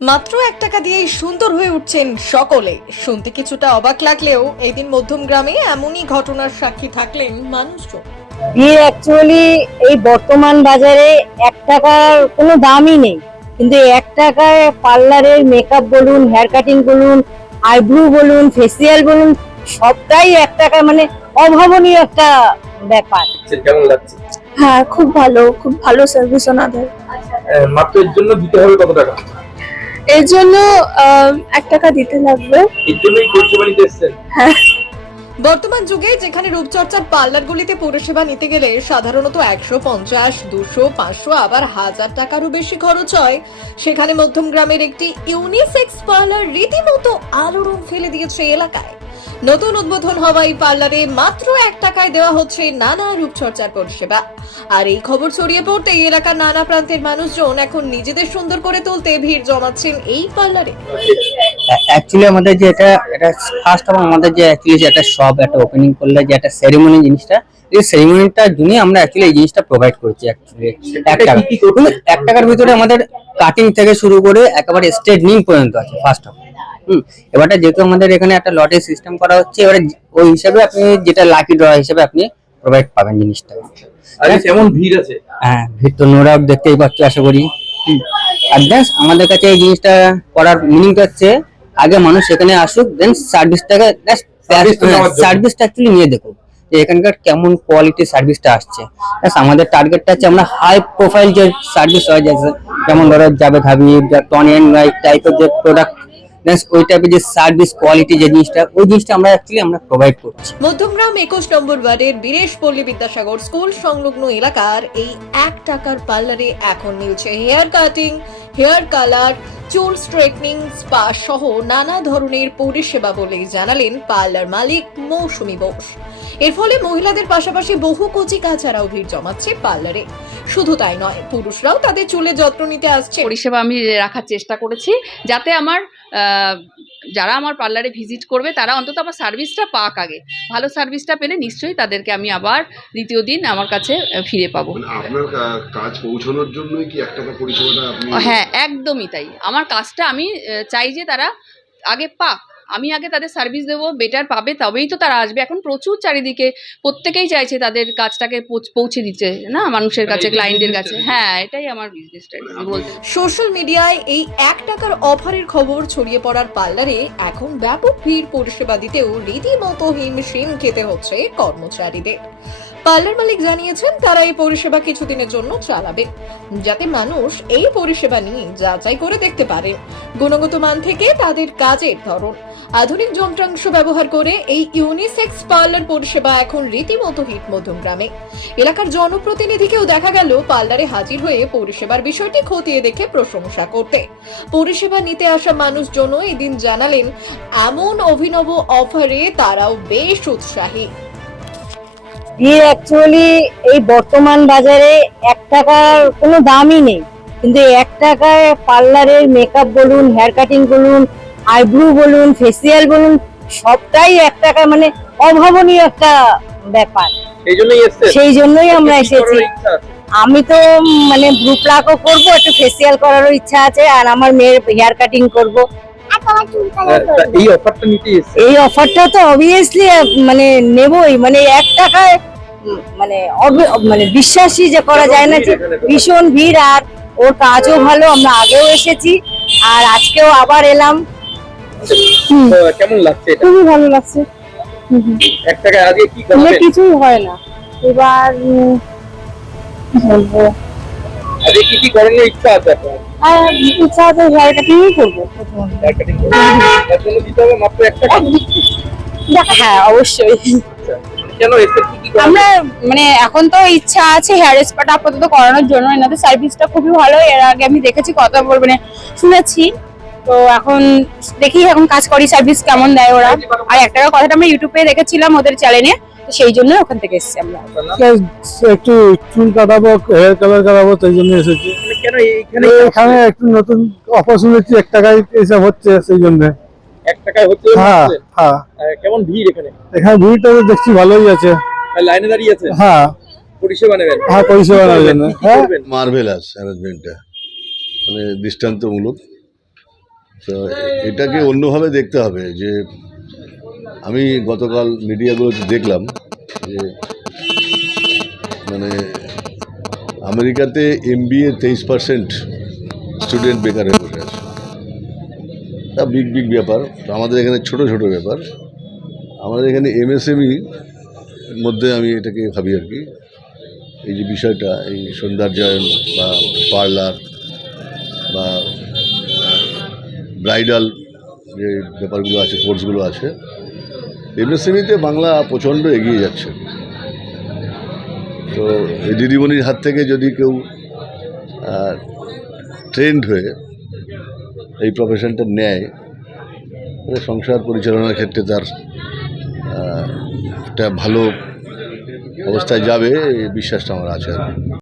মাত্র এক টাকা দিয়েই সুন্দর হয়ে উঠছেন সকলে। শুনতে কিছুটা অবাক লাগলেও এই দিন মধ্যম গ্রামে এমনই ঘটনার সাক্ষী থাকলেন মানুষজন। বিয়ের অ্যাকচুয়ালি এই বর্তমান বাজারে এক টাকার কোনো দামই নেই। কিন্তু এক টাকায় পার্লারের মেকআপ বলুন হেয়ার কাটিং বলুন আইব্রু বলুন ফেসিয়াল বলুন সবটাই এক টাকা মানে অভাবনীয় একটা ব্যাপার। কেমন লাগছে? হ্যাঁ খুব ভালো খুব ভালো সার্ভিস ওনাদের। মাত্র এর জন্য দিতে হবে কত টাকা? এর জন্য এক টাকা দিতে লাগবে। এর জন্যই এসছেন। বর্তমান যুগে যেখানে রূপচর্চার পার্লারগুলিতে পরিষেবা নিতে গেলে সাধারণত একশো পঞ্চাশ দুশো পাঁচশো আবার হাজার টাকারও বেশি খরচ হয়। সেখানে মধ্যম গ্রামের একটি ইউনিসেক্স পার্লার রীতিমতো আলোড়ন ফেলে দিয়েছে এলাকায়। নতুন উদ্বোধন হওয়া এই পার্লারে মাত্র এক টাকায় দেওয়া হচ্ছে নানা রূপচর্চার পরিষেবা। আর এই খবর ছড়িয়ে পড়তে এলাকার নানা প্রান্তের মানুষজন এখন নিজেদের সুন্দর করে তুলতে ভিড় জমাচ্ছেন এই পার্লারে। অ্যাকচুয়ালি আমাদের যে এটা এটা ফার্স্ট অফ আমাদের যে অ্যাকচুয়ালি যে একটা শপ একটা ওপেনিং করলে যে একটা সেরিমনি জিনিসটা এই সেরিমনিটার জন্যই আমরা অ্যাকচুয়ালি এই জিনিসটা প্রোভাইড করছি অ্যাকচুয়ালি এক টাকা। এক টাকার ভিতরে আমাদের কাটিং থেকে শুরু করে একেবারে স্ট্রেটনিং পর্যন্ত আছে ফার্স্ট অফ হুম এবারটা যেহেতু আমাদের এখানে একটা লটের সিস্টেম করা হচ্ছে এবারে ওই হিসাবে আপনি যেটা লাকি ড্র হিসাবে আপনি প্রোভাইড পাবেন জিনিসটা আরে কেমন ভিড় আছে হ্যাঁ ভিড় তো নোরা দেখতেই পাচ্ছ আশা করি। আর দেন আমাদের কাছে এই জিনিসটা করার মিনিং হচ্ছে আগে মানুষ এখানে আসুক দেন সার্ভিসটাকে। সার্ভিসটা অ্যাকচুয়ালি নিয়ে দেখুক যে এখানকার কেমন কোয়ালিটি সার্ভিসটা আসছে আমাদের টার্গেটটা হচ্ছে আমরা হাই প্রোফাইল যে সার্ভিস হয় যেমন ধরো যাবে হাবিব টনি লাইক টাইপের যে প্রোডাক্ট সার্ভিস কোয়ালিটি যে ওই আমরা প্রোভাইড করছি। একুশ নম্বর বিদ্যাসাগর স্কুল সংলগ্ন এলাকার এই এক টাকার পার্লারে এখন হেয়ার কাটিং, হেয়ার কালার, চুল স্পা সহ নানা ধরনের পরিষেবা বলে জানালেন পার্লার মালিক মৌসুমী বোস। এর ফলে মহিলাদের পাশাপাশি বহু কচি কাচারাও ভিড় জমাচ্ছে পার্লারে। শুধু তাই নয় পুরুষরাও তাদের চুলে যত্ন নিতে আসছে। পরিষেবা আমি রাখার চেষ্টা করেছি যাতে আমার যারা আমার পার্লারে ভিজিট করবে তারা অন্তত আমার সার্ভিসটা পাক আগে। ভালো সার্ভিসটা পেলে নিশ্চয়ই তাদেরকে আমি আবার দ্বিতীয় দিন আমার কাছে ফিরে পাবো। মানে আপনার কাজ পৌঁছানোর জন্যই কি এক টাকা পরিষেবাটা হ্যাঁ একদমই তাই। আমার কাজটা আমি চাই যে তারা আগে পাক। আমি আগে তাদের সার্ভিস দেবো বেটার পাবে তবেই তো তারা আসবে। এখন প্রচুর চারিদিকে প্রত্যেকেই চাইছে তাদের কাজটাকে পৌঁছ- পৌঁছে দিতে না? মানুষের কাছে ক্লায়েন্টের কাছে। হ্যাঁ এটাই আমার বিজনেস সোশ্যাল মিডিয়ায় এই এক টাকার অফারের খবর ছড়িয়ে পড়ার পার্লারে এখন ব্যাপক ভিড় পরিষেবা দিতেও রীতিমতো হিমশিম খেতে হচ্ছে কর্মচারীদের। পার্লার মালিক জানিয়েছেন, তারা এই পরিষেবা কিছুদিনের জন্য চালাবে। যাতে মানুষ এই পরিষেবা নিয়ে যাচাই করে দেখতে পারে। গুণগত মান থেকে তাদের কাজের ধরন। আধুনিক যন্ত্রাংশ ব্যবহার করে এই ইউনিসেক্স পার্লার পরিষেবা এখন রীতিমতো হিট মধ্যমগ্রামে এলাকার জনপ্রতিনিধিকেও দেখা গেল, পার্লারে হাজির হয়ে পরিষেবার বিষয়টি খতিয়ে দেখে প্রশংসা করতে। পরিষেবা নিতে আসা মানুষজন এদিন জানালেন, এমন অভিনব অফারে তারাও বেশ উৎসাহী। বিয়ের অ্যাকচুয়ালি এই বর্তমান বাজারে এক টাকার কোনো দামই নেই। কিন্তু এক টাকায় পার্লারের মেকআপ বলুন হেয়ার কাটিং বলুন আইব্রু বলুন ফেসিয়াল বলুন সবটাই এক টাকা মানে অভাবনীয় একটা ব্যাপার। সেই জন্যই আমরা এসেছি? আমি তো মানে ব্রু প্লাকও করব একটু ফেসিয়াল করারও ইচ্ছা আছে আর আমার মেয়ের হেয়ার কাটিং করব। এই অফারটা নিতে এই অফারটা তো অবভিয়াসলি মানে নেবই। মানে এক টাকায় মানে মানে বিশ্বাসই যে করা যায় না যে ভীষণ ভিড় আর ওর কাজও ভালো আমরা আগেও এসেছি আর আজকেও আবার এলাম। হুম। কেমন লাগছে এটা? খুবই ভালো লাগছে। এক টাকায় আগে কি কোনো কিছুই হয় না। এবার বলব? আগে কি কি করানোর ইচ্ছা আছে আপনার? ইচ্ছা আছে হেয়ার কাটিংই করব হেয়ার কাটিং তার জন্য দিতে হবে মাত্র এক টাকা হ্যাঁ অবশ্যই। আচ্ছা। কেন? আমরা মানে এখন তো ইচ্ছা আছে হেয়ার স্পাটা আপাতত করানোর জন্য। এনাদের সার্ভিসটা খুবই ভালো। এর আগে আমি দেখেছি কথা বল মানে শুনেছি। তো এখন দেখি এখন কাজ করি সার্ভিস কেমন দেয় ওরা। আর একটা কথাটা আমরা ইউটিউবে দেখেছিলাম ওদের চ্যানেলে সেই জন্য ওখান থেকে এসেছি আমরা। একটু চুল কাটাবো হেয়ার কালার কাটাবো তাই জন্য এসেছি। মানে এখানে একটু নতুন অপরচুনিটি এক টাকায় এসব হচ্ছে সেই জন্য। এক টাকায় হচ্ছে হ্যাঁ হ্যাঁ। কেমন ভিড় এখানে? এখানে ভিড়টা তো দেখছি ভালোই আছে। আর লাইনে দাঁড়িয়ে আছে? হ্যাঁ। পরিষেবা নেবেন? হ্যাঁ পরিষেবা নেওয়ার হ্যাঁ। মার্ভেলাস অ্যারেঞ্জমেন্টটা মানে দৃষ্টান্তমূলক। তো এটাকে অন্যভাবে দেখতে হবে যে আমি গতকাল মিডিয়াগুলোতে দেখলাম যে মানে আমেরিকাতে এম বি এ তেইশ পার্সেন্ট স্টুডেন্ট বেকার হয়ে বসে আছে। তা বিগ বিগ ব্যাপার। আমাদের এখানে ছোট ছোট ব্যাপার। আমাদের এখানে এমএসএমই মধ্যে আমি এটাকে ভাবি আর কি। এই যে বিষয়টা, এই সৌন্দর্যায়ন বা পার্লার বা ব্রাইডাল যে ব্যাপারগুলো আছে, কোর্সগুলো আছে এমএসএমইতে বাংলা প্রচণ্ড এগিয়ে যাচ্ছে। তো এই দিদিমণির হাত থেকে যদি কেউ ট্রেন্ড হয়ে এই প্রফেশনটা নেয়, তাহলে সংসার পরিচালনার ক্ষেত্রে তার একটা ভালো অবস্থায় যাবে, এই বিশ্বাসটা আমার আছে আর